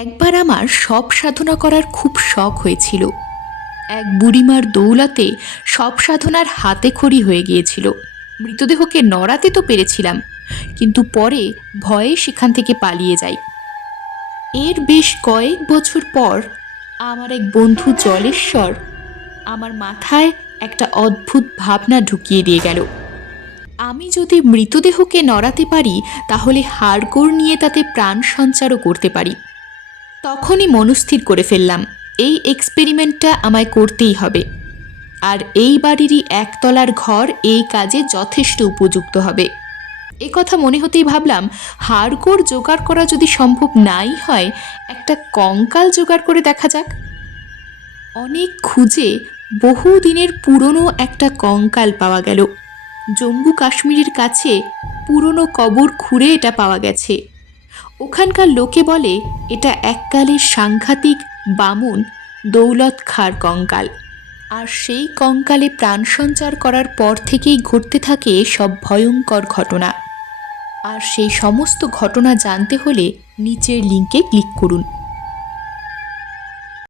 একবার আমার সব সাধনা করার খুব শখ হয়েছিল। এক বুড়িমার দৌলতে সব সাধনার হাতে খড়ি হয়ে গিয়েছিল। মৃতদেহকে নড়াতে তো পেরেছিলাম, কিন্তু পরে ভয়ে সেখান থেকে পালিয়ে যাই। এর বেশ কয়েক বছর পর আমার এক বন্ধু জলেশ্বর আমার মাথায় একটা অদ্ভুত ভাবনা ঢুকিয়ে দিয়ে গেল। আমি যদি মৃতদেহকে নড়াতে পারি, তাহলে হাড়গোড় নিয়ে তাতে প্রাণ সঞ্চারও করতে পারি। তখনই মনস্থির করে ফেললাম, এই এক্সপেরিমেন্টটা আমায় করতেই হবে। আর এই বাড়িরই একতলার ঘর এই কাজে যথেষ্ট উপযুক্ত হবে। এ কথা মনে হতেই ভাবলাম, হাড়গোড় জোগাড় করা যদি সম্ভব নাই হয়, একটা কঙ্কাল জোগাড় করে দেখা যাক। অনেক খুঁজে বহু দিনের পুরনো একটা কঙ্কাল পাওয়া গেল। জম্মু কাশ্মীরের কাছে পুরনো কবর খুঁড়ে এটা পাওয়া গেছে। ওখানকার লোকে বলে এটা এককালের সাংঘাতিক বামুন দৌলত খাঁর কঙ্কাল। আর সেই কঙ্কালে প্রাণ সঞ্চার করার পর থেকেই ঘটতে থাকে সব ভয়ঙ্কর ঘটনা। আর সেই সমস্ত ঘটনা জানতে হলে নিচের লিঙ্কে ক্লিক করুন।